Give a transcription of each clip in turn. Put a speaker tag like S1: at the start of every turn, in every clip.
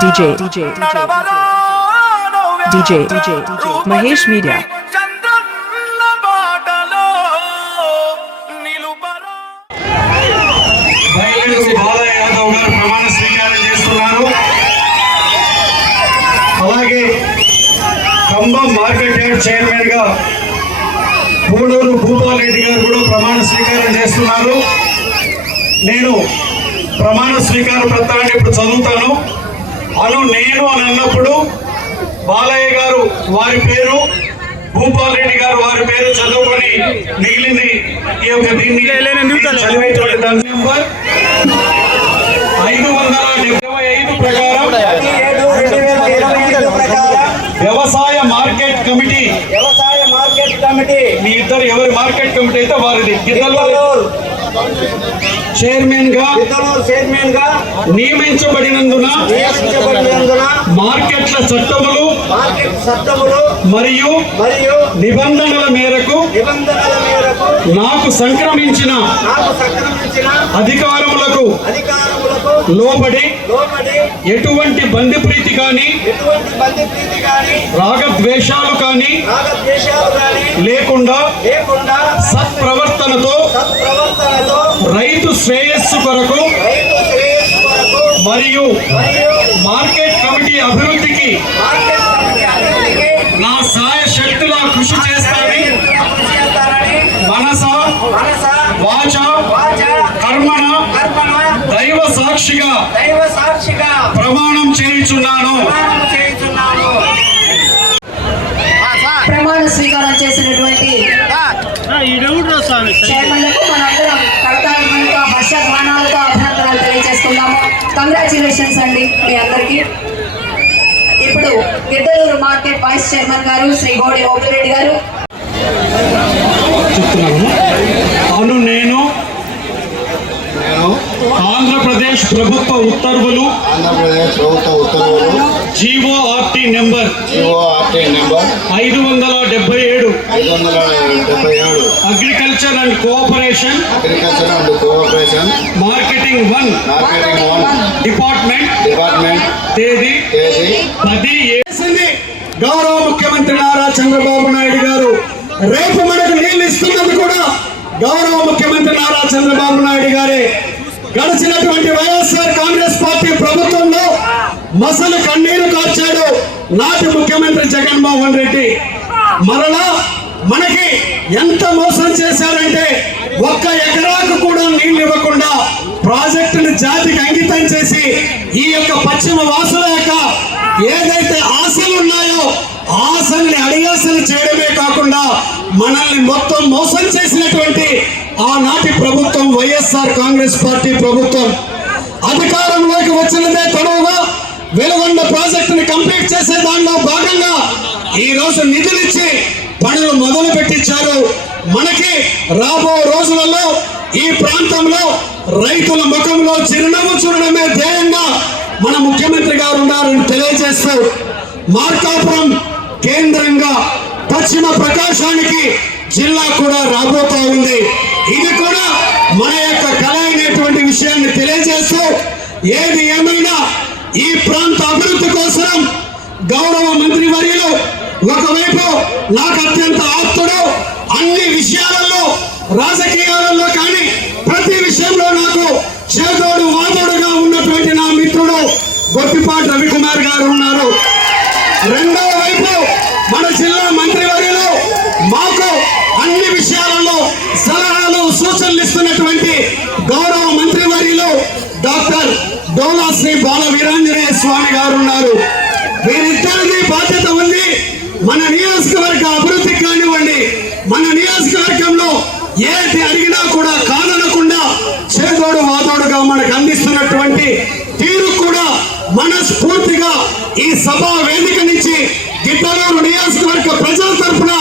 S1: DJ. DJ. DJ. DJ. Mahesh Media.
S2: అలాగే Khammam market yard చైర్మన్గా పూడూరు భూపాల్ రెడ్డి గారు కూడా ప్రమాణ స్వీకారం చేస్తున్నారు. నేను ప్రమాణ స్వీకార పత్రాన్ని ఇప్పుడు చదువుతాను. అను నేను అని అన్నప్పుడు బాలయ్య గారు వారి పేరు భూపాల్ రెడ్డి గారు వారి పేరు చదువుకొని మిగిలింది ఈ యొక్క దీన్ని చదివేటువంటి నెంబర్ ఐదు వందల డెబ్బై ఐదు ప్రకారం వ్యవసాయ మార్కెట్ కమిటీ.
S3: వ్యవసాయ మార్కెట్ కమిటీ.
S2: మీ ఇద్దరు ఎవరి మార్కెట్ కమిటీ అయితే వారిది. గిద్దలూరు.
S3: చైర్మన్గా చైర్మన్గా
S2: నియమించబడినందున
S3: నియమించబడినందున
S2: మార్కెట్ల చట్టములు
S3: మార్కెట్ చట్టములు
S2: మరియు
S3: మరియు
S2: నిబంధనల మేరకు
S3: నిబంధనల మేరకు
S2: నాకు సంక్రమించిన
S3: నాకు సంక్రమించిన
S2: అధికారములకు
S3: అధికారములకు
S2: లోబడి
S3: లోబడి
S2: ఎటువంటి
S3: బంధు ప్రీతి కానీ
S2: రాగద్వేషాలు కానీ లేకుండా సత్ప్రవర్తనతో రైతు శ్రేయస్సు కొరకు మరియు మార్కెట్ కమిటీ అభివృద్ధికి నా సాయ శక్తులా కృషి చేస్తానని మనస
S3: మనస
S2: వాచ
S3: వాచ
S2: కర్మణ
S3: కర్మణ
S2: దైవ సాక్షిగా
S3: దైవ సాక్షిగా
S2: ప్రమాణం చేయుచున్నాను.
S3: ప్రమాణం చేయుచున్నాను.
S4: ప్రమాణ స్వీకారం చేసినటువంటి చైర్మన్లకు మనందరం కడతాళములతో హర్షధ్వానాలతో అభినందనలు తెలియజేసుకుందాము. కంగ్రాచులేషన్స్ అండి మీ అందరికీ. ఇప్పుడు గిద్దలూరు మార్కెట్ వైస్ చైర్మన్ గారు శ్రీ గోడి ఓపిరెడ్డి గారు
S2: చెప్తున్నాను అను నేను ఆంధ్రప్రదేశ్ ప్రభుత్వ ఉత్తర్వులు
S5: ఆంధ్రప్రదేశ్ ప్రభుత్వ ఉత్తర్వులు
S2: GO RT number
S5: GO RT number
S2: ఐదు వందల డెబ్బై ఏడు.
S5: ఐదు వందల డెబ్బై ఏడు.
S2: Agriculture and cooperation
S5: agriculture and cooperation
S2: marketing one
S5: marketing one
S2: department
S5: department
S2: తేదీ
S5: తేదీ
S2: పది గౌరవ ముఖ్యమంత్రి నారా చంద్రబాబు నాయుడు గారు. రేపు మనకు నీళ్ళు ఇస్తున్నది కూడా గౌరవ ముఖ్యమంత్రి నారా చంద్రబాబు నాయుడు గారే గడిచినటువంటి వైఎస్ఆర్ కాంగ్రెస్ పార్టీ ప్రభుత్వంలో మసలు కన్నీరు కార్చాడు నాటి ముఖ్యమంత్రి జగన్మోహన్ రెడ్డి. మరలా మనకి ఎంత మోసం చేశారంటే ఒక్క ఎకరాకు కూడా నీళ్ళు ఇవ్వకుండా ప్రాజెక్టును జాతికి అంకితం చేసి ఈ యొక్క పశ్చిమ వాసుల యొక్క ఏదైతే ఆశలు ఉన్నాయో ఆశల్ని అడిగాసలు చేయడమే కాకుండా మనల్ని మొత్తం మోసం చేసినటువంటి ఆనాటి ప్రభుత్వం వైఎస్ఆర్ కాంగ్రెస్ పార్టీ ప్రభుత్వం అధికారంలోకి వచ్చినదే తడవుగా వెలుగొండ ప్రాజెక్టుని కంప్లీట్ చేసే దానిలో భాగంగా ఈ రోజు నిధులిచ్చి పనులు మొదలు పెట్టించారు మనకి రాబో రోజులలో ఈ ప్రాంతంలో రైతుల ముఖంలో చిరునవ్వు చూడడమే ధ్యేయంగా మన ముఖ్యమంత్రి గారు ఉన్నారని తెలియజేస్తూ మార్కాపురం కేంద్రంగా పశ్చిమ ప్రకాశానికి జిల్లా కూడా రాబోతా ఉంది. ఇది కూడా మన యొక్క కళ అయినటువంటి విషయాన్ని తెలియజేస్తూ ఏది ఏమైనా ఈ ప్రాంత అభివృద్ధి కోసం గౌరవ మంత్రి వర్యులు ఒకవైపు నాకు అత్యంత ఆప్తుడు. అన్ని విషయాలలో రాజకీయాలలో కానీ ప్రతి విషయంలో నాకు చేదోడు వాదోడుగా ఉన్నటువంటి నా మిత్రుడు గొప్పిపాటి రవికుమార్ గారు ఉన్నారు. రెండవ వైపు మన జిల్లా మంత్రివర్యులు మాకు అన్ని విషయాలలో సలహా గౌరవ మంత్రివర్యులు డాక్టర్ డోలా శ్రీ బాల వీరాంజనేయ స్వామి గారు ఉన్నారు. వీరిద్దరిది బాధ్యత ఉంది. మన నియోజకవర్గ అభివృద్ధి కానివ్వండి. మన నియోజకవర్గంలో ఏది అడిగినా కూడా కాదనకుండా చేదోడు వాదోడుగా మనకు అందిస్తున్నటువంటి తీరు కూడా మనస్ఫూర్తిగా ఈ సభా వేదిక నుంచి గిద్దలూరు నియోజకవర్గ ప్రజల తరఫున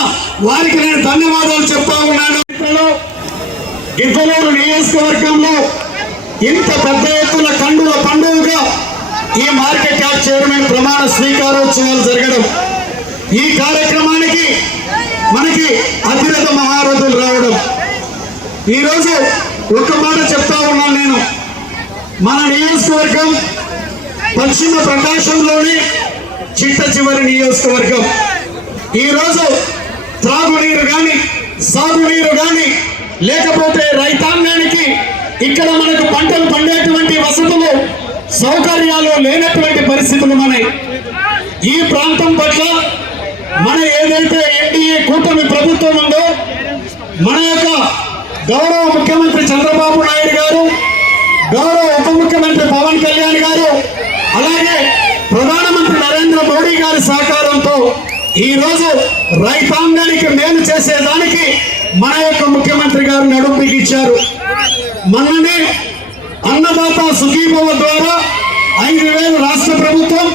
S2: వారికి నేను ధన్యవాదాలు చెప్తా ఉన్నాను. గిద్దలూరు నియోజకవర్గంలో ఇంత పెద్ద ఎత్తున కండుల పండుగగా ఈ మార్కెట్ యార్డ్ చైర్మన్ ప్రమాణ స్వీకారోత్సవాలు జరగడం. ఈ కార్యక్రమానికి మనకి అతిరథ మహారథులు రావడం. ఈరోజు ఒక మాట చెప్తా ఉన్నాను నేను. మన నియోజకవర్గం పశ్చిమ ప్రకాశంలోని చిట్ట చివరి నియోజకవర్గం. ఈరోజు త్రాగునీరు కానీ సాగునీరు కానీ లేకపోతే రైతాంగానికి ఇక్కడ మనకు పంటలు పండేటువంటి వసతులు సౌకర్యాలు లేనటువంటి పరిస్థితులు మనవి ఈ ప్రాంతం పట్ల మన ఏదైతే ఎన్డీఏ కూటమి ప్రభుత్వం ఉందో మన యొక్క గౌరవ ముఖ్యమంత్రి చంద్రబాబు నాయుడు గారు గౌరవ ఉప ముఖ్యమంత్రి పవన్ కళ్యాణ్ గారు అలాగే ప్రధానమంత్రి నరేంద్ర మోడీ గారి సహకారంతో ఈ రోజు రైతాంగానికి మేలు చేసేదానికి మన యొక్క ముఖ్యమంత్రి గారు నడుపు బిగించారు అన్నదాత సుఖీభవ ద్వారా ఐదు వేలు రాష్ట్ర ప్రభుత్వం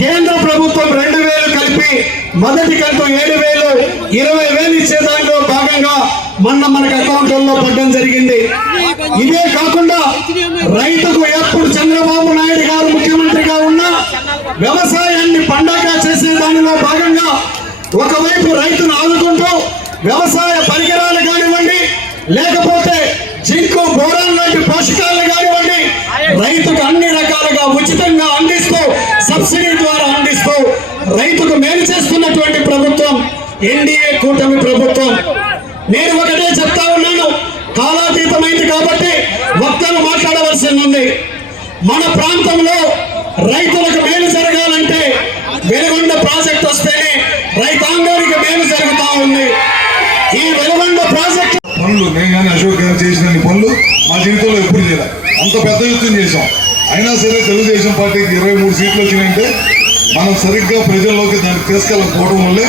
S2: కేంద్ర ప్రభుత్వం రెండు వేలు కలిపి మొదటి కంటూ ఏడు వేలు ఇరవై వేలు ఇచ్చే దాంట్లో భాగంగా మొన్న మనకు అకౌంట్లలో పడడం జరిగింది. ఇదే కాకుండా రైతుకు ఎప్పుడు చంద్రబాబు నాయుడు గారు ముఖ్యమంత్రిగా ఉన్నా వ్యవసాయాన్ని పండగ దానిలో భాగంగా ఒకవైపు రైతును ఆదుకుంటూ వ్యవసాయ పరికరాలు కానివ్వండి లేకపోతే జింకు బోరాన్ లాంటి పోషకాలు కానివ్వండి రైతుకు అన్ని రకాలుగా ఉచితంగా అందిస్తూ సబ్సిడీ ద్వారా అందిస్తూ రైతుకు మేలు చేస్తున్నటువంటి ప్రభుత్వం ఎన్డీఏ కూటమి ప్రభుత్వం. నేను ఒకటే చెప్తా ఉన్నాను కాలాతీతమైంది కాబట్టి వక్తలు మాట్లాడవలసి ఉంది. మన ప్రాంతంలో రైతులకు మేలు జరగాలంటే వెలుగొండ ప్రాజెక్ట్ వస్తేనే రైతాంగానికి మేలు జరుగుతా ఉంది ఈ వెలుగొండ ప్రాజెక్ట్
S6: పనులు నేను కానీ అశోక్ గారు చేసిన పనులు మా జీవితంలో ఎప్పుడు చేయాలి. అంత పెద్ద యుద్ధం చేశాం. అయినా సరే తెలుగుదేశం పార్టీకి ఇరవై మూడు సీట్లు వచ్చినాయంటే మనం సరిగ్గా ప్రజల్లోకి దాన్ని తీసుకెళ్ళకపోవడం వల్లే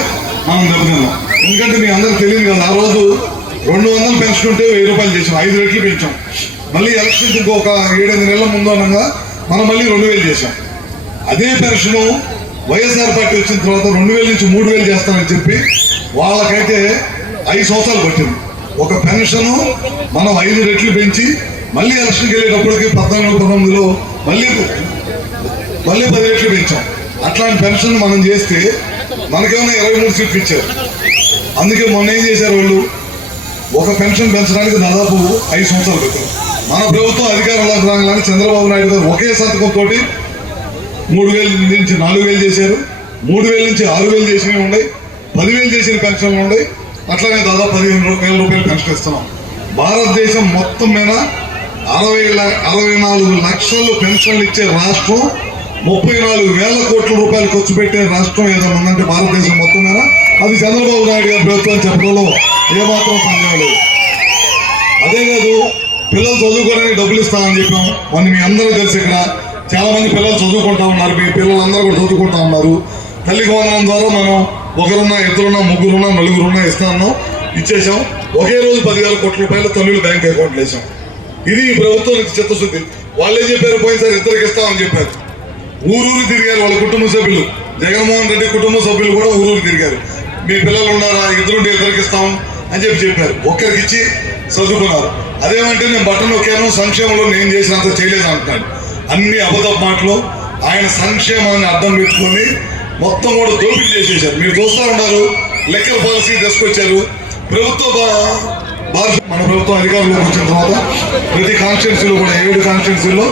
S6: మనం దెబ్బతిన్నాం. ఎందుకంటే మీ అందరికి తెలియదు కదా ఆ రోజు రెండు వందలు పెంచుకుంటే ఉంటే వెయ్యి రూపాయలు చేసాం ఐదు రెట్లు పెంచాం. మళ్ళీ ఎలక్షన్ ఇంకొక ఏడెనిమిది నెలల ముందు అనగా మనం మళ్ళీ రెండు వేలు చేసాం అదే పెన్షను వైఎస్ఆర్ పార్టీ వచ్చిన తర్వాత రెండు వేల నుంచి మూడు వేలు చేస్తానని చెప్పి వాళ్ళకైతే ఐదు సంవత్సరాలు పట్టింది. ఒక పెన్షన్ మనం ఐదు రెట్లు పెంచి మళ్ళీ ఎలక్షన్కి వెళ్ళేటప్పటికి పద్నాలుగు పంతొమ్మిదిలో మళ్ళీ మళ్ళీ పది రెట్లు పెంచాం. అట్లాంటి పెన్షన్ మనం చేస్తే మనకేమైనా ఇరవై మూడు సీట్లు ఇచ్చారు. అందుకే మొన్న ఏం చేశారు వాళ్ళు? ఒక పెన్షన్ పెంచడానికి దాదాపు ఐదు సంవత్సరాలు పెట్టారు మన ప్రభుత్వం అధికారంలోకి రాగానే చంద్రబాబు నాయుడు గారు ఒకే సంతకంతో మూడు వేల నుంచి నాలుగు వేలు చేశారు. మూడు వేల నుంచి ఆరు వేలు చేసినవి ఉన్నాయి. పదివేలు చేసిన పెన్షన్లు ఉండి అట్లానే దాదాపు పదిహేను వేల రూపాయలు పెన్షన్ ఇస్తున్నాం. భారతదేశం మొత్తం మీద అరవై అరవై నాలుగు లక్షలు పెన్షన్లు ఇచ్చే రాష్ట్రం ముప్పై నాలుగు వేల కోట్ల రూపాయలు ఖర్చు పెట్టే రాష్ట్రం ఏదైనా ఉందంటే భారతదేశం మొత్తం మీద. అది చంద్రబాబు నాయుడు గారి ప్రభుత్వం చెప్పడంలో ఏమాత్రం సందేహం లేదు. అదే కాదు పిల్లలు చదువుకోవడానికి డబ్బులు ఇస్తామని చెప్పాం. మొన్న మీ అందరూ తెలిసి ఇక్కడ చాలామంది పిల్లలు చదువుకుంటా ఉన్నారు. మీ పిల్లలందరూ కూడా చదువుకుంటా ఉన్నారు. తల్లికి వందనం ద్వారా మనం ఒకరున్నా ఇద్దరున్నా ముగ్గురున్నా నలుగురున్నా ఇస్తాను ఇచ్చేసాం ఒకే రోజు పదివేల కోట్ల రూపాయలు తల్లులు బ్యాంక్ అకౌంట్లు వేసాం ఇది ప్రభుత్వానికి చిత్తశుద్ధి. వాళ్ళే చెప్పారు పోయినసారి ఇద్దరికి ఇస్తామని చెప్పారు. ఊరూరు తిరిగారు వాళ్ళ కుటుంబ సభ్యులు. జగన్మోహన్ రెడ్డి కుటుంబ సభ్యులు కూడా ఊరూరు తిరిగారు. మీ పిల్లలు ఉన్నారా? ఇద్దరుంటే ఇద్దరికి ఇస్తాం అని చెప్పి చెప్పారు. ఒక్కరికి ఇచ్చి చదువుకున్నారు అదేమంటే నేను బట్టన్ ఒకేనో సంక్షేమంలో నేను చేసినంత చేయలేదు అంటున్నాడు. అన్ని అబద్ధ మాటలు. ఆయన సంక్షేమాన్ని అర్థం పెట్టుకొని మొత్తం కూడా దోపిడీ చేసేసారు. మీరు చూస్తూ ఉన్నారు. లెక్కల పాలసీ తీసుకొచ్చారు. ప్రభుత్వ బా- మన ప్రభుత్వం అధికారంలోకి వచ్చిన తర్వాత ప్రతి కాన్స్టిట్యున్సీలో కూడా ఏడు కాన్స్టిట్యున్సీలో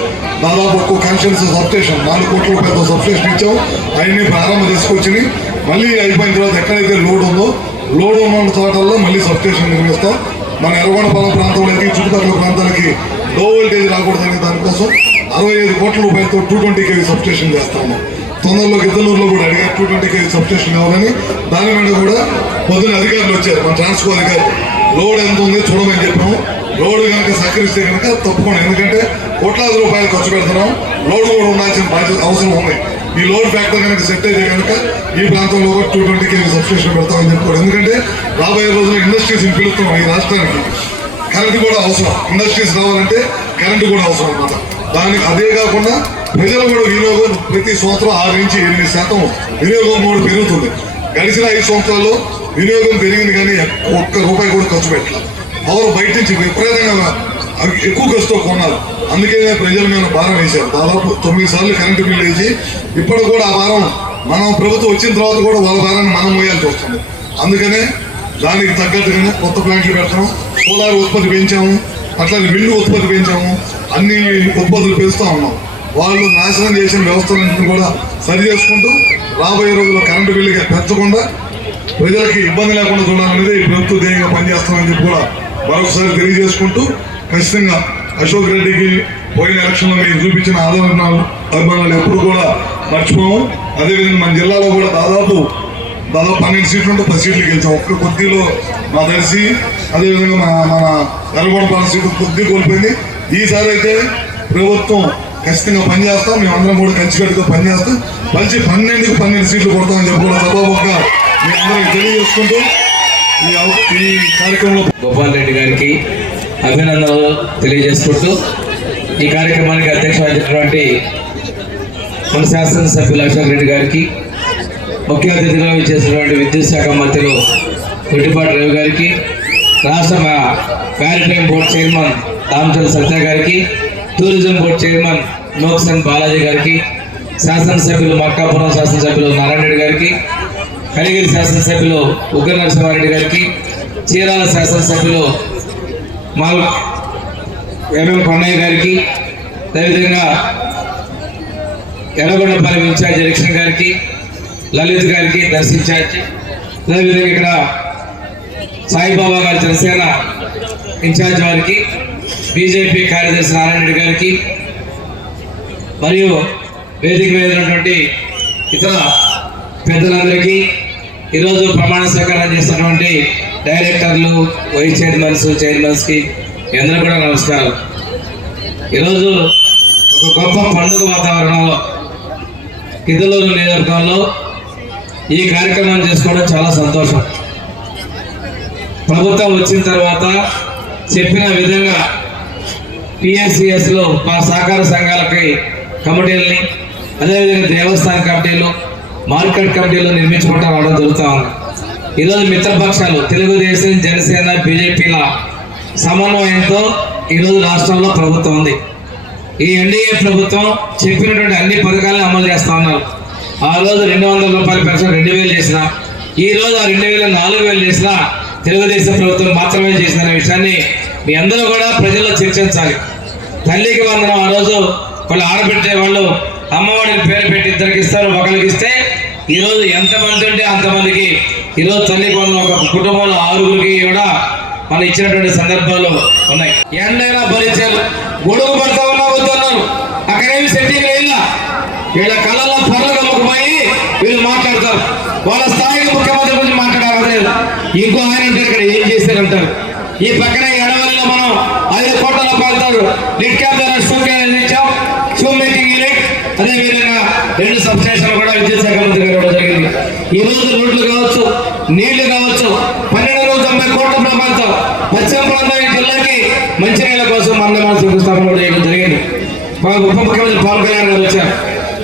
S6: దాదాపు ఒక్కో కాన్స్టిట్యున్సీ సబ్స్టేషన్ నాలుగు కోట్ల రూపాయలతో సబ్స్టేషన్ ఇచ్చాం. అవన్నీ ప్రారంభం తీసుకొచ్చి మళ్ళీ అయిపోయిన తర్వాత ఎక్కడైతే లోడ్ ఉందో లోడ్ ఉన్న చోటల్లో మళ్ళీ సబ్స్టేషన్ నిర్మిస్తాం. మన ఎర్రగొండపాలెం ప్రాంతంలోకి చుట్టుపక్కల ప్రాంతాలకి లో వోల్టేజ్ రాకూడదనే దానికోసం అరవై ఐదు కోట్ల రూపాయలతో టూ ట్వంటీ కేవీ సబ్స్టేషన్ చేస్తాము. తొందరలో గిద్దలూరులో కూడా అడిగారు. టూ ట్వంటీ కేజీ సబ్స్టేషన్ కావాలని దాని మీద కూడా పొద్దున అధికారులు వచ్చారు. మన ట్రాన్స్కో అధికారులు లోడ్ ఎంత ఉంది చూడమని చెప్పాము. లోడ్ కనుక సహకరిస్తే కనుక తప్పకుండా. ఎందుకంటే కోట్లాది రూపాయలు ఖర్చు పెడుతున్నాం. లోడ్ కూడా ఉండాల్సిన బాధ్యత అవసరం ఉంది. ఈ లోడ్ ఫ్యాక్టర్ కనుక సెట్ అయితే కనుక ఈ ప్రాంతంలో కూడా టూ ట్వంటీ కేజీ సబ్స్టేషన్ పెడతామని చెప్పారు ఎందుకంటే రాబోయే రోజుల్లో ఇండస్ట్రీస్ పిలుస్తున్నాం ఈ రాష్ట్రానికి. కరెంటు కూడా అవసరం. ఇండస్ట్రీస్ రావాలంటే కరెంటు కూడా అవసరం అనమాట దానికి అదే కాకుండా ప్రజలు కూడా వినియోగం ప్రతి సంవత్సరం ఆరు నుంచి ఎనిమిది శాతం వినియోగం కూడా పెరుగుతుంది. గడిచిన ఐదు సంవత్సరాల్లో వినియోగం పెరిగింది కానీ ఒక్క రూపాయి కూడా ఖర్చు పెట్టలేదు. పవర్ బయట నుంచి విపరీతంగా ఎక్కువ ఖర్చుతో కొన్నారు. అందుకే ప్రజల మీద భారం వేశారు. దాదాపు తొమ్మిది సార్లు కరెంటు బిల్లు వేసి ఇప్పటికి కూడా ఆ భారం మనం ప్రభుత్వం వచ్చిన తర్వాత కూడా వాళ్ళ భారాన్ని మనం మోయాల్సి వస్తుంది. అందుకనే దానికి తగ్గట్టుగానే కొత్త ప్లాంట్లు పెడతాం సోలార్ ఉత్పత్తి పెంచాము అట్లాగే మిల్లు ఉత్పత్తి పెంచాము అన్ని ఉత్పత్తులు పెంచుతూ ఉన్నాం. వాళ్ళు నాశనం చేసిన వ్యవస్థలన్నింటినీ కూడా సరి చేసుకుంటూ రాబోయే రోజుల్లో కరెంటు బిల్లు పెంచకుండా ప్రజలకి ఇబ్బంది లేకుండా చూడాలనేది ఈ ప్రభుత్వ ధ్యేయంగా పనిచేస్తామని చెప్పి కూడా మరొకసారి తెలియజేసుకుంటూ ఖచ్చితంగా అశోక్ రెడ్డికి పోయిన ఎలక్షన్లో మీరు చూపించిన ఆదరణలు అభిమానాలు ఎప్పుడు కూడా మర్చిపోము. అదేవిధంగా మన జిల్లాలో కూడా దాదాపు దాదాపు పన్నెండు సీట్లు ఉంటే పది సీట్లు గెలిచాం. ఒక్క కొద్దిలో మా దర్శి అదేవిధంగా మన మన ఎర్రగొండపాలెం సీటు కొద్ది కోల్పోయింది. ఈసారి అయితే ప్రభుత్వం ఖచ్చితంగా పనిచేస్తాం అందరం కూడా కలిసికట్టుగా పనిచేస్తాం మంచి పన్నెండుకి పన్నెండు సీట్లు కొడతామని చెప్పి కూడా సభాముఖంగా మీ అందరికి తెలియజేసుకుంటూ ఈ కార్యక్రమంలో
S7: గోపాల్ రెడ్డి గారికి అభినందనలు తెలియజేసుకుంటూ ఈ కార్యక్రమానికి అధ్యక్షమైనటువంటి మన శాసనసభ్యులు అశోక్ రెడ్డి గారికి ముఖ్య అతిథిగా ఇచ్చేసినటువంటి విద్యుత్ శాఖ మంత్రులు గుడ్డిపాటి రవి గారికి రాష్ట్ర maritime board chairman Ramachandra Satya గారికి టూరిజం బోర్డు చైర్మన్ మోక్సన్ బాలాజీ గారికి శాసనసభ్యులు మక్కాపురం శాసనసభ్యులు నారాయణ రెడ్డి గారికి కలిగిరి శాసనసభ్యులు ఉగ్ర నరసింహారెడ్డి గారికి చీరాల శాసనసభ్యులు మాల్ ఎంఎం కొండయ్య గారికి అదేవిధంగా ఎర్రగొండపల్లి ఇన్ఛార్జ్ ఎలక్షన్ గారికి లలిత్ గారికి దర్శ అదేవిధంగా ఇక్కడ సాయిబాబా గారి జనసేన ఇన్ఛార్జ్ వారికి బీజేపీ కార్యదర్శి నారాయణ రెడ్డి గారికి మరియు వేదిక మీద ఉన్నటువంటి ఇతర పెద్దలందరికీ ఈరోజు ప్రమాణ స్వీకారం చేస్తున్నటువంటి డైరెక్టర్లు వైస్ చైర్మన్స్ చైర్మన్స్కి అందరూ కూడా నమస్కారం. ఈరోజు ఒక గొప్ప పండుగ వాతావరణంలో కిదలూరు నియోజకవర్గంలో ఈ కార్యక్రమం చేసుకోవడం చాలా సంతోషం. ప్రభుత్వం వచ్చిన తర్వాత చెప్పిన విధంగా పిఎస్సిఎస్లో మా సహకార సంఘాలకి కమిటీలని అదేవిధంగా దేవస్థాన కమిటీలు మార్కెట్ కమిటీలు నిర్మించుకుంటూ రావడం జరుగుతూ ఉంది. ఈరోజు మిత్రపక్షాలు తెలుగుదేశం జనసేన బీజేపీల సమన్వయంతో ఈరోజు రాష్ట్రంలో ప్రభుత్వం ఉంది. ఈ ఎన్డీఏ ప్రభుత్వం చెప్పినటువంటి అన్ని పథకాలను అమలు చేస్తూ ఉన్నారు. ఆ రోజు రెండు వందల రూపాయల పెన్షన్ రెండు వేలు చేసిన ఈ రోజు ఆ రెండు వేల నాలుగు వేలు చేసిన తెలుగుదేశం ప్రభుత్వం మాత్రమే చేసిన విషయాన్ని మీ అందరూ కూడా ప్రజల్లో చర్చించాలి. తల్లికి వందనం ఆ రోజు వాళ్ళు ఆడబెట్టే వాళ్ళు అమ్మవాడిని పేరు పెట్టి ఇద్దరికి ఇస్తారు ఒకరికి ఇస్తే ఈరోజు ఎంతమంది ఉంటే అంతమందికి ఈరోజు తల్లికి వందనం ఒక కుటుంబంలో ఆరుగురికి కూడా మనం ఇచ్చినటువంటి సందర్భాలు ఉన్నాయి. ఎండైనా భరించారు గొడుగు పడతా ఉన్నా వద్దన్నారు. అక్కడేమి సెట్టింగ్ లేదా వీళ్ళ కళలో పొరలు కమ్ముకుపోయి వీళ్ళు మాట్లాడతారు. వాళ్ళ స్థాయికి ముఖ్యమంత్రి గురించి మాట్లాడారు ఇంకో ఆయన ఇక్కడ ఏం చేశారంటారు? ఈ పక్కన ఎడవ మనం ఐదు కోట్ల రూపాయలతో లిట్ క్యాప్ ద్వారా ఇచ్చాం మేకింగ్ యూనిట్ రెండు సబ్ కూడా విద్యుత్ శాఖ మంత్రి గారు జరిగింది. ఈ రోజు రోడ్లు కావచ్చు నీళ్ళు కావచ్చు పన్నెండు వందల తొంభై కోట్ల రూపాయలతో పశ్చిమ ప్రాంతం జిల్లాకి మంచినీళ్ళ కోసం మందమాన శంకుస్థాపన కూడా చేయడం జరిగింది. మా ఉప ముఖ్యమంత్రి పవన్ కళ్యాణ్ గారు వచ్చారు.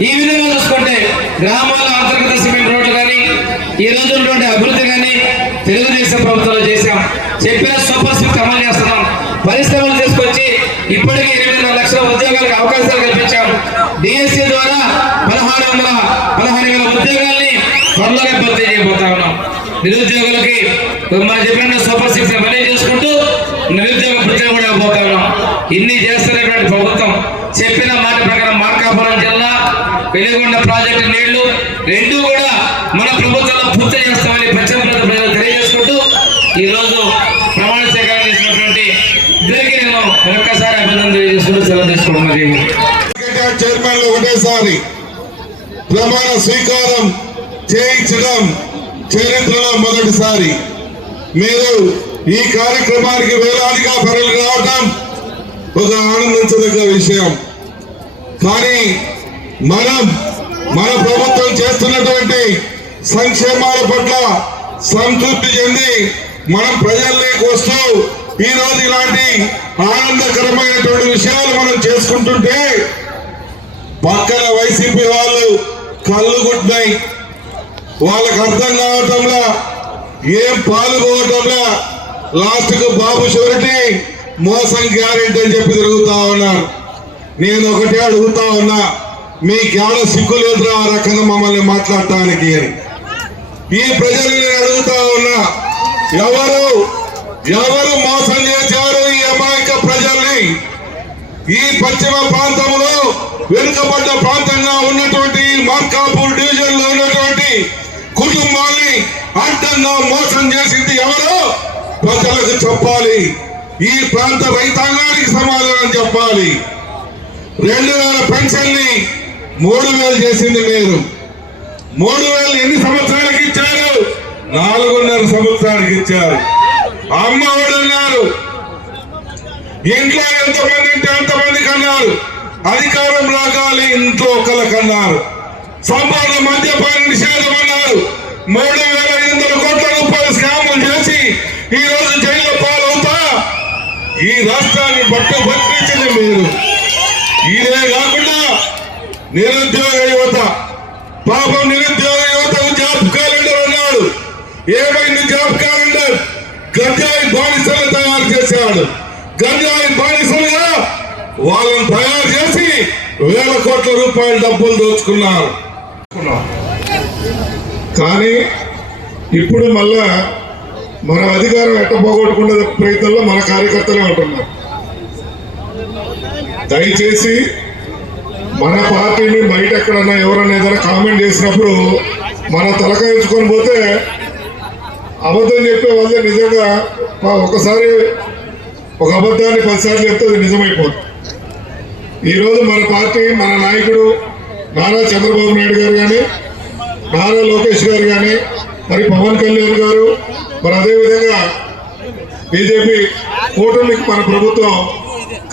S7: ఈ విధంగా చూసుకుంటే గ్రామాల అంతర్గత సిమెంట్ రోడ్లు కానీ ఈ రోజు ఉన్నటువంటి అభివృద్ధి కానీ తెలుగుదేశం ప్రభుత్వంలో చేశాం. చెప్పిన సూపర్ సిక్స్ అమలు చేస్తున్నాం పరిశ్రమలు తీసుకొచ్చి ఇప్పటికీ ఎనిమిదిన్నర లక్షల ఉద్యోగాలకు అవకాశాలు కల్పించాం డిఎస్సీ ద్వారా పదహారు వందల పదహారు వేల ఉద్యోగాల్ని త్వరలోనే భర్తీ చేయబోతా ఉన్నాం. నిరుద్యోగులకి మనం చెప్పిన సూపర్ సిక్స్ పని చేసుకుంటూ నిరుద్యోగ భృతి కూడా పోతా ఉన్నాం. ఇన్ని చేస్తున్నటువంటి ప్రభుత్వం చెప్పిన మాట ప్రకారం మార్కాపురం జిల్లా వెలిగొండ ప్రాజెక్టు నీళ్ళు రెండు కూడా మన ప్రభుత్వంలో పూర్తి చేస్తామని పశ్చిమ ప్రాంత ప్రజలు తెలియజేసుకుంటూ ఈరోజు ప్రమాణ స్వీకారం చేసినటువంటి ఇద్దరికి నేను మరొక్కసారి అభినందన తెలియజేసుకుంటూ సెలవు తీసుకోవడం జరిగింది
S6: చైర్మన్లు ఒకటేసారి. ప్రమాణ స్వీకారం చేయించడం చరిత్రలో మొదటిసారి. మీరు ఈ కార్యక్రమానికి వేలాదిగా తరలి రావటం ఒక ఆనందించదగ్గ విషయం. కానీ మనం మన ప్రభుత్వం చేస్తున్నటువంటి సంక్షేమాల పట్ల సంతృప్తి చెంది మనం ప్రజల్లోకి వస్తూ ఈరోజు ఇలాంటి ఆనందకరమైనటువంటి విషయాలు మనం చేసుకుంటుంటే పక్కన వైసీపీ వాళ్ళు కళ్ళు కొట్టినాయి. వాళ్ళకి అర్థం కావటంలా ఏం పాల్గొనటంలా లాస్ట్కు బాబు షూరిటీ మోసం గ్యారెంటీ అని చెప్పి తిరుగుతా ఉన్నారు. నేను ఒకటే అడుగుతా ఉన్నా మీకేడ సిగ్గు లేదురా ఆ రకంగా మమ్మల్ని మాట్లాడటానికి అని. ఈ ప్రజలు నేను అడుగుతా ఉన్నా ఎవరు ఎవరు మోసం చేశారు ఈ అమాయక ప్రజల్ని?
S8: ఈ పశ్చిమ ప్రాంతంలో వెనుకబడ్డ ప్రాంతంగా ఉన్నటువంటి మార్కాపూర్ డివిజన్లో ఉన్నటువంటి కుటుంబాన్ని అడ్డంగా మోసం చేసింది ఎవరో ప్రజలకు చెప్పాలి. ఈ ప్రాంత రైతాంగానికి సమాధానం చెప్పాలి. రెండు వేల పెన్షన్ని మూడు వేలు చేసింది మీరు. మూడు వేలు ఎన్ని సంవత్సరాలకి ఇచ్చారు? నాలుగున్నర సంవత్సరానికి ఇచ్చారు. అమ్మ ఒడి ఇంట్లో ఎంతమంది ఉంటే అంత కన్నారు అధికారం రాగాలి ఇంట్లో ఒకళ్ళ కన్నారు సంపూర్ణ మద్యపాన నిషేధం అన్నారు. మూడు వేల ఐదు వందల కోట్ల రూపాయలు స్కాములు చేసి ఈ రోజు జైల్లో పాలవుతా? ఈ రాష్ట్రాన్ని బట్టు బతికించింది మీరు. ఇదే కాకుండా నిరుద్యోగ యువత పాపం నిరుద్యోగ యువతకు జాబ్ క్యాలెండర్ అన్నాడు. ఏమైంది జాబ్ క్యాలెండర్? గంజాయి బానిసలు తయారు చేశాడు. గంజాయి బానిసలుగా వాళ్ళని తయారు చేసి వేల కోట్ల రూపాయల డబ్బులు దోచుకున్నారు. కానీ ఇప్పుడు మళ్ళా మన అధికారం ఎట్ట పోగొట్టుకునే ప్రయత్నంలో మన కార్యకర్తలే ఉంటున్నారు. దయచేసి మన పార్టీని బయట ఎక్కడన్నా ఎవరన్నా ఏదైనా కామెంట్ చేసినప్పుడు మన తలకాయించుకొని పోతే అబద్ధం చెప్పే వాళ్ళే నిజంగా ఒకసారి ఒక అబద్ధాన్ని పదిసార్లు చెప్తే అది నిజమైపోతుంది ఈరోజు మన పార్టీ మన నాయకుడు నారా చంద్రబాబు నాయుడు గారు కానీ నారా లోకేష్ గారు కానీ మరి పవన్ కళ్యాణ్ గారు మరి అదేవిధంగా బీజేపీ కూటమికి మన ప్రభుత్వం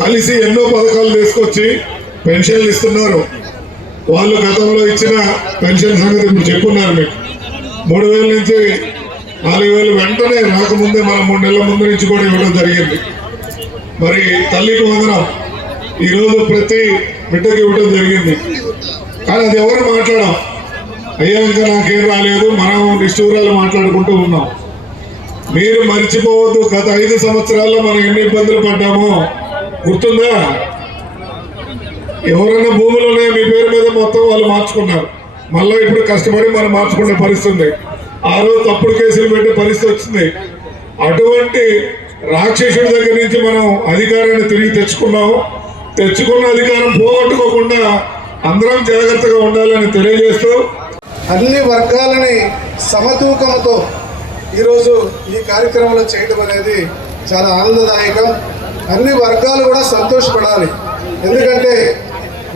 S8: కలిసి ఎన్నో పథకాలు తీసుకొచ్చి పెన్షన్లు ఇస్తున్నారు. వాళ్ళు గతంలో ఇచ్చిన పెన్షన్ సంగతి ఇప్పుడు చెప్పున్నారు మీకు. మూడు వేల నుంచి నాలుగు వేలు వెంటనే రాకముందే మనం మూడు నెలల ముందు నుంచి కూడా ఇవ్వడం జరిగింది. మరి తల్లికి వందనం. ఈరోజు ప్రతి బిడ్డకి ఇవ్వడం జరిగింది. కానీ అది ఎవరు మాట్లాడాం అయ్యా ఇంకా నాకేం రాలేదు. మనం నిష్ఠూరాలు మాట్లాడుకుంటూ ఉన్నాం. మీరు మర్చిపోవద్దు. గత ఐదు సంవత్సరాల్లో మనం ఎన్ని ఇబ్బందులు పడ్డామో గుర్తుందా? ఎవరైనా భూములు ఉన్నాయో మీ పేరు మీద మొత్తం వాళ్ళు మార్చుకున్నారు. మళ్ళీ ఇప్పుడు కష్టపడి మనం మార్చుకునే పరిస్థితి ఉంది. ఆ రోజు తప్పుడు కేసులు పెట్టే పరిస్థితి వచ్చింది. అటువంటి రాక్షసుడి దగ్గర నుంచి మనం అధికారాన్ని తిరిగి తెచ్చుకున్నాము. తెచ్చుకున్న అధికారం పోగొట్టుకోకుండా అందరం జాగ్రత్తగా ఉండాలని తెలియజేస్తూ
S9: అన్ని వర్గాలని సమతూకంతో ఈరోజు ఈ కార్యక్రమంలో చేయడం అనేది చాలా ఆనందదాయకం. అన్ని వర్గాలు కూడా సంతోషపడాలి. ఎందుకంటే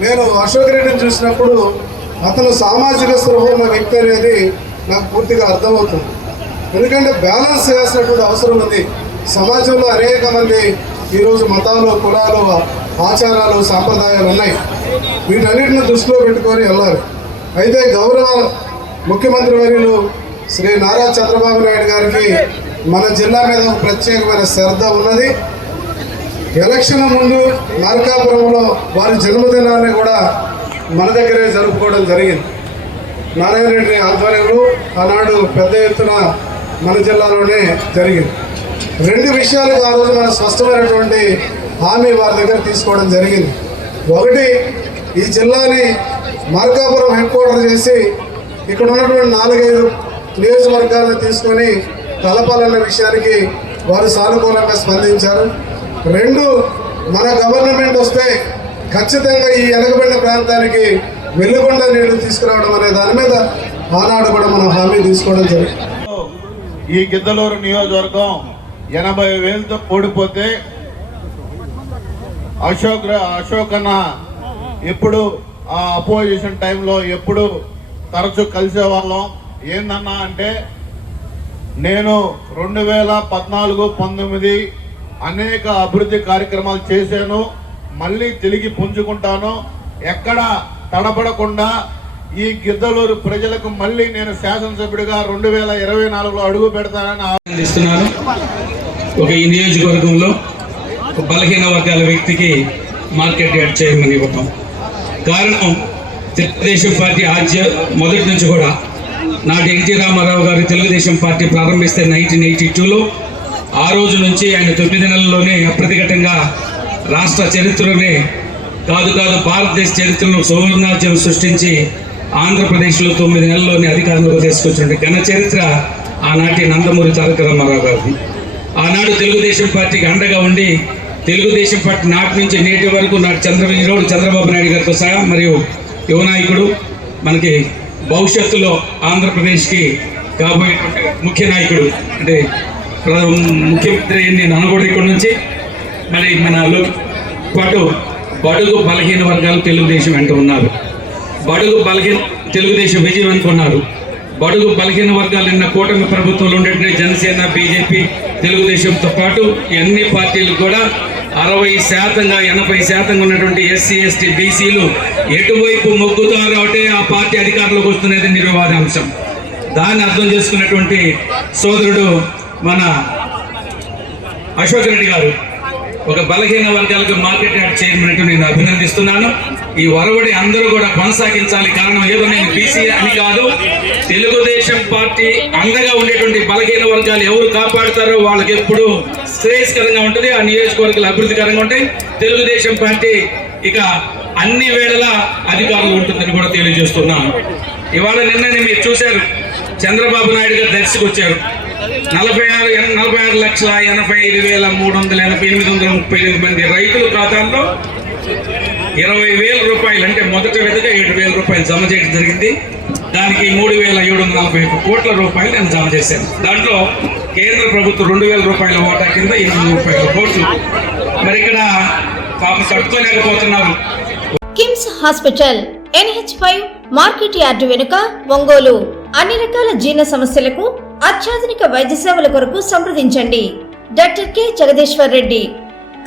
S9: నేను అశోక్ రెడ్డిని చూసినప్పుడు అతను సామాజిక స్పృహ ఉన్న వ్యక్తి అనేది నాకు పూర్తిగా అర్థమవుతుంది. ఎందుకంటే బ్యాలెన్స్ చేయాల్సినటువంటి అవసరం ఉంది. సమాజంలో అనేక మంది ఈరోజు మతాలు కులాలు ఆచారాలు సాంప్రదాయాలు ఉన్నాయి. వీటన్నిటిని దృష్టిలో పెట్టుకొని వెళ్ళాలి. అయితే గౌరవ ముఖ్యమంత్రి వర్యులు శ్రీ నారా చంద్రబాబు నాయుడు గారికి మన జిల్లా మీద ఒక ప్రత్యేకమైన శ్రద్ధ ఉన్నది. ఎలక్షన్ ముందు మార్కాపురంలో వారి జన్మదినాన్ని కూడా మన దగ్గరే జరుపుకోవడం జరిగింది. నారాయణ రెడ్డి ఆధ్వర్యంలో ఆనాడు పెద్ద ఎత్తున మన జిల్లాలోనే జరిగింది. రెండు విషయాలు ఆ రోజు మనం స్పష్టమైనటువంటి హామీ వారి దగ్గర తీసుకోవడం జరిగింది. ఒకటి ఈ జిల్లాని మార్కాపురం హెడ్ క్వార్టర్ చేసి ఇక్కడ ఉన్నటువంటి నాలుగైదు నియోజకవర్గాలను తీసుకొని కలపాలన్న విషయానికి వారు సానుకూలంగా స్పందించారు. రెండు మన గవర్నమెంట్ వస్తే ఖచ్చితంగా ఈ వెనకబడిన ప్రాంతానికి వెలుగొండ నీళ్ళు తీసుకురావడం అనే దాని మీద ఆనాడు కూడా మనం హామీ తీసుకోవడం జరిగింది.
S5: ఈ గిద్దలూరు నియోజకవర్గం ఎనభై వేలతో ఓడిపోతే అశోక్ ర- అశోక్ అన్న ఎప్పుడు ఆ అపోజిషన్ టైంలో ఎప్పుడు తరచు కలిసేవాళ్ళం. ఏందన్నా అంటే నేను రెండు వేల పద్నాలుగు పంతొమ్మిది అనేక అభివృద్ధి కార్యక్రమాలు చేశాను. మళ్ళీ తిరిగి పుంజుకుంటాను. ఎక్కడ తడబడకుండా ఈ గిద్దలూరు ప్రజలకు మళ్ళీ నేను శాసనసభ్యుడిగా రెండు వేల ఇరవై నాలుగులో అడుగు పెడతానని
S10: ఆనందిస్తున్నాను ఒక ఈ నియోజకవర్గంలో ఒక బలహీన వర్గాల వ్యక్తికి మార్కెట్ యాడ్ చేయమని ఇవ్వటం. కారణం తెలుగుదేశం పార్టీ ఆద్య మొదటి నుంచి కూడా నాటి ఎన్టీ రామారావు గారు తెలుగుదేశం పార్టీ ప్రారంభిస్తే నైన్టీన్ ఎయిటీ టూలో ఆ రోజు నుంచి ఆయన తొమ్మిది నెలల్లోనే అప్రతిఘటంగా రాష్ట్ర చరిత్రలోనే కాదు కాదు భారతదేశ చరిత్రలో సువర్ణాజ్యం సృష్టించి ఆంధ్రప్రదేశ్లో తొమ్మిది నెలల్లోనే అధికారంలో తీసుకొచ్చిన ఘన చరిత్ర ఆనాటి నందమూరి తారక రామారావు గారిది. ఆనాడు తెలుగుదేశం పార్టీకి అండగా ఉండి తెలుగుదేశం పార్టీ నాటి నుంచి నేటి వరకు నాటి చంద్ర ఈరోజు చంద్రబాబు నాయుడు గారితో సహా మరియు యువ నాయకుడు మనకి భవిష్యత్తులో ఆంధ్రప్రదేశ్కి కాబోయేటువంటి ముఖ్య నాయకుడు అంటే ముఖ్యమంత్రి నేను అనకూడదు ఇక్కడ నుంచి. మరి మన పాటు బడుగు బలహీన వర్గాలు తెలుగుదేశం వెంట ఉన్నారు. బడుగు బలహీన తెలుగుదేశం విజయం అనుకున్నారు బడుగు బలహీన వర్గాలు నిన్న కూటమి ప్రభుత్వంలో ఉండేటువంటి జనసేన బీజేపీ తెలుగుదేశంతో పాటు అన్ని పార్టీలు కూడా అరవై శాతంగా ఎనభై శాతంగా ఉన్నటువంటి ఎస్సీ ఎస్టీ బీసీలు ఎటువైపు మొగ్గుతారో అంటే ఆ పార్టీ అధికారంలోకి వస్తున్నది నిర్వాదాంశం. దాన్ని అర్థం చేసుకున్నటువంటి సోదరుడు మన అశోక్ రెడ్డి గారు. ఒక బలహీన వర్గాలకు మార్కెట్ యాడ్ చైర్మన్ నేను అభినందిస్తున్నాను. ఈ ఒరవడి అందరూ కూడా కొనసాగించాలి. కారణం ఏదో నేను బీసీ అని కాదు. తెలుగుదేశం పార్టీ అండగా ఉండేటువంటి బలహీన వర్గాలు ఎవరు కాపాడుతారో వాళ్ళకి ఎప్పుడు శ్రేయస్కరంగా ఉంటుంది. ఆ నియోజకవర్గాలు అభివృద్ధికరంగా ఉంటాయి. తెలుగుదేశం పార్టీ ఇక అన్ని వేళలా అధికారులు ఉంటుందని కూడా తెలియజేస్తున్నాను. ఇవాళ నిన్ననే మీరు చూశారు. చంద్రబాబు నాయుడు గారు దర్శకు వచ్చారు నలభై ఆరు నలభై ఆరు లక్షల ఎనభై ఐదు వేల మూడు వందల ఎనభై ఎనిమిది వందల ముప్పై ఎనిమిది మంది రైతుల ఖాతాల్లో ఇరవై వేల రూపాయలు అంటే మొదటి విధంగా ఏడు వేల రూపాయలు జమ చేయడం జరిగింది. దానికి మూడు వేల ఏడు వందల నలభై ఒక్క కోట్ల రూపాయలు నేను జమ చేశాను. దాంట్లో కేంద్ర ప్రభుత్వం రెండు వేల రూపాయల వాటా కింద ఎనిమిది రూపాయల కోట్లు. మరి ఇక్కడ పాపం కట్టుకోలేకపోతున్నారు
S11: KIMS hospital NH five market yard వెనుక ఒంగోలు. అన్ని రకాల జీర్ణ సమస్యలకు అత్యాధునిక వైద్య సేవల కొరకు సంప్రదించండి. Doctor K. Jagadeeshwar Reddy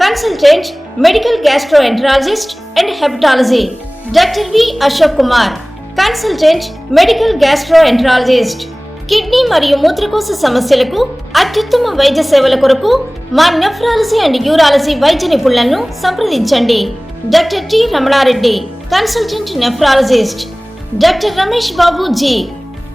S11: consultant medical gastroenterologist and hepatology. Doctor V. Ashok Kumar consultant medical gastroenterologist. Kidney మరియు మూత్రకోశ సమస్యలకు అత్యుత్తమ వైద్య సేవల కొరకు మా నెఫ్రాలజీ అండ్ యూరాలజీ వైద్య నిపుణులను సంప్రదించండి. Doctor T. Ramana Reddy consultant nephrologist. Doctor Ramesh Babu G